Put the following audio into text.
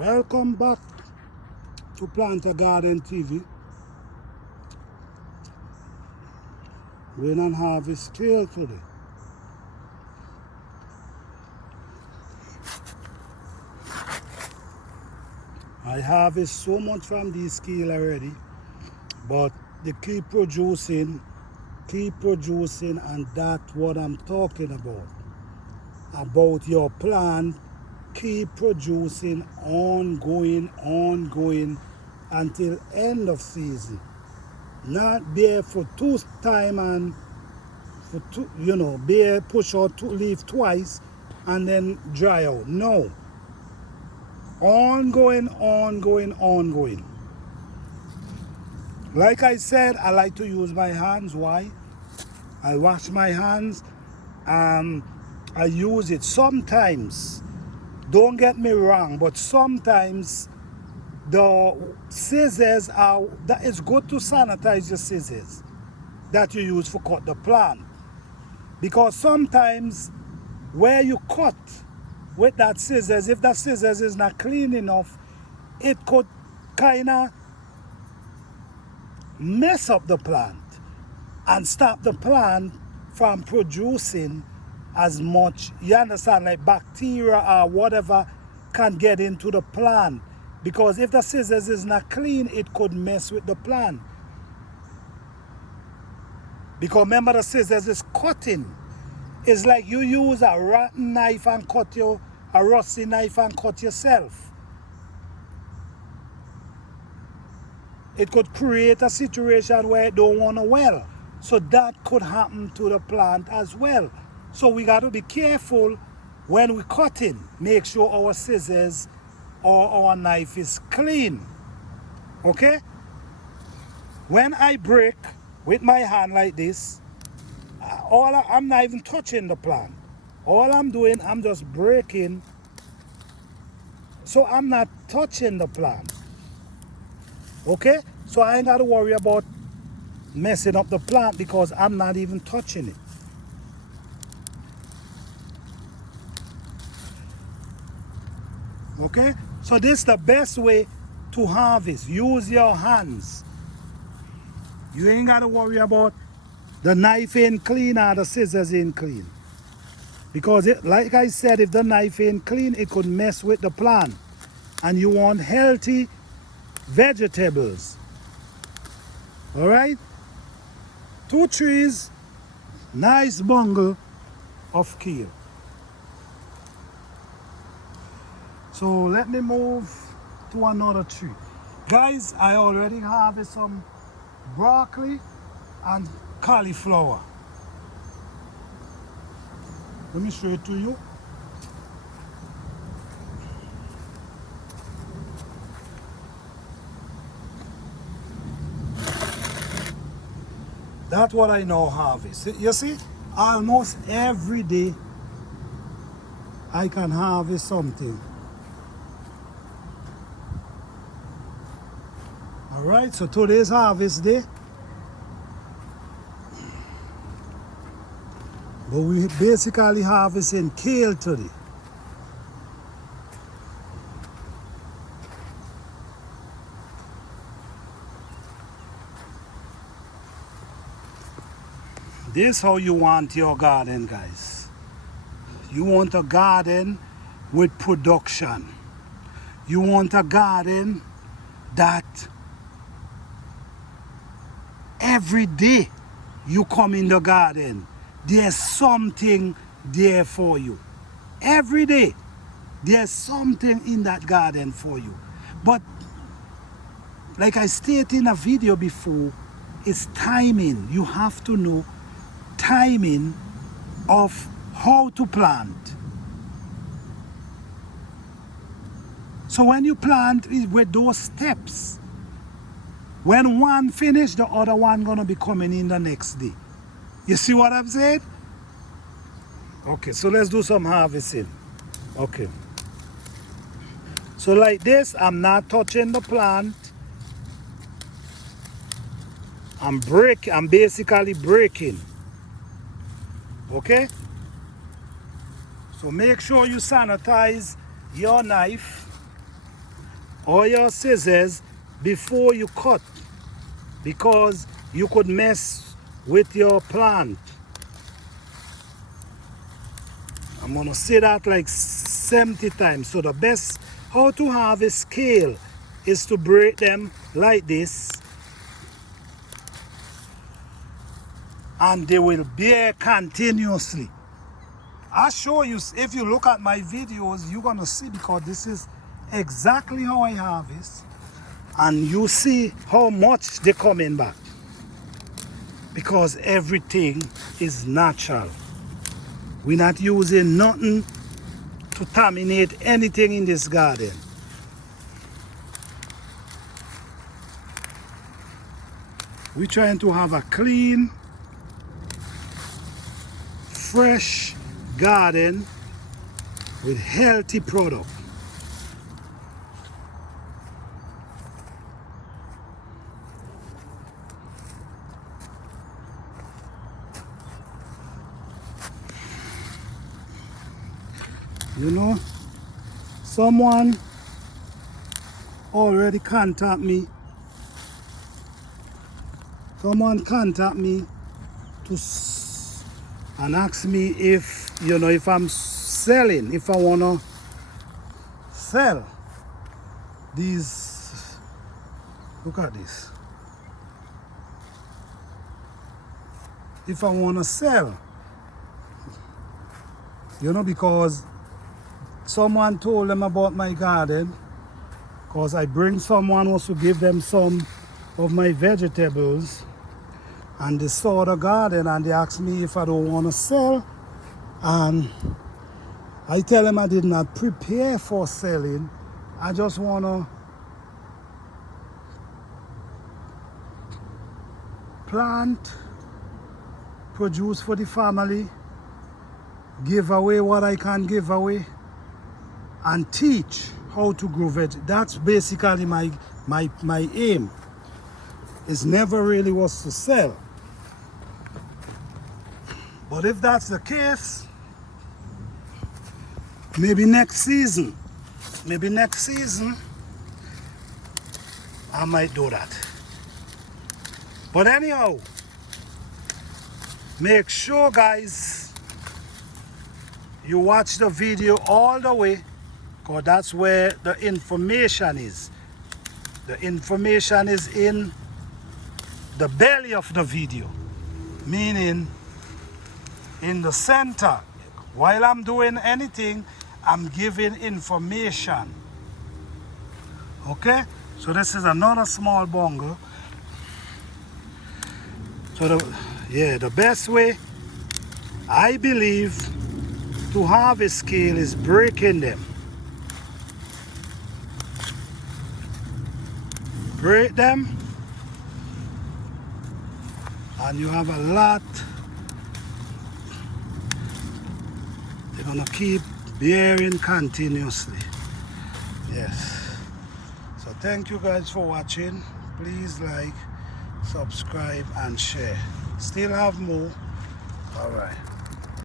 Welcome back to Plant a Garden TV. Rain and harvest kale today. I harvest so much from these kale already, but they keep producing, and that's what I'm talking about. About your plant keep producing ongoing until end of season. Not bear for two time and for two, bear push out two leaf twice and then dry out. No. Ongoing. Like I said, I like to use my hands. Why? I wash my hands and I use it sometimes. Don't get me wrong, but sometimes the scissors that is good to sanitize your scissors that you use for cut the plant. Because sometimes where you cut with that scissors, if that scissors is not clean enough, it could kind of mess up the plant and stop the plant from producing as much, you understand, like bacteria or whatever can get into the plant. Because if the scissors is not clean, it could mess with the plant. Because remember, the scissors is cutting. It's like you use a rotten knife and cut a rusty knife and cut yourself. It could create a situation where it don't want to well. So that could happen to the plant as well. So we got to be careful when we're cutting. Make sure our scissors or our knife is clean. Okay? When I break with my hand like this, I'm not even touching the plant. All I'm doing, I'm just breaking. So I'm not touching the plant. Okay? So I ain't got to worry about messing up the plant because I'm not even touching it. Okay? So this is the best way to harvest. Use your hands. You ain't got to worry about the knife ain't clean or the scissors ain't clean. Because like I said, if the knife ain't clean, it could mess with the plant. And you want healthy vegetables. Alright? 2 trees, nice bungle of kale. So let me move to another tree. Guys, I already have some broccoli and cauliflower. Let me show it to you. That's what I now harvest. You see, almost every day I can harvest something. Alright, so today's harvest day. But we basically harvesting kale today. This is how you want your garden, guys. You want a garden with production. You want a garden that every day you come in the garden, there's something there for you. Every day, there's something in that garden for you. But like I stated in a video before, it's timing. You have to know timing of how to plant. So when you plant with those steps, when one finish, the other one gonna be coming in the next day. You see what I'm saying? Okay, so let's do some harvesting. Okay. So like this, I'm not touching the plant. I'm basically breaking. Okay? So make sure you sanitize your knife or your scissors before you cut, because you could mess with your plant. I'm gonna say that like 70 times. So the best how to harvest kale is to break them like this, and they will bear continuously. I'll show you, if you look at my videos, you're gonna see, because this is exactly how I harvest, and you see how much they're coming back, because everything is natural. We're not using nothing to contaminate anything in this garden. We're trying to have a clean, fresh garden with healthy product. You know, someone already contact me. Someone contact me and ask me if, you know, if I'm selling, if I wanna sell these. Look at this. If I wanna sell, you know, because someone told them about my garden, because I bring someone also to give them some of my vegetables, and they saw the garden and they asked me if I don't want to sell, and I tell them I did not prepare for selling. I just want to plant, produce for the family, give away what I can give away, and teach how to grow veg. That's basically my aim. It never really was to sell. But if that's the case, maybe next season I might do that. But anyhow, make sure, guys, you watch the video all the way, because that's where the information is. The information is in the belly of the video, meaning in the center. While I'm doing anything, I'm giving information. Okay? So this is another small bungle. So the best way, I believe, to harvest kale is breaking them. Break them, and you have a lot. They're gonna keep bearing continuously. Yes. So thank you guys for watching. Please like, subscribe, and share. Still have more. All right.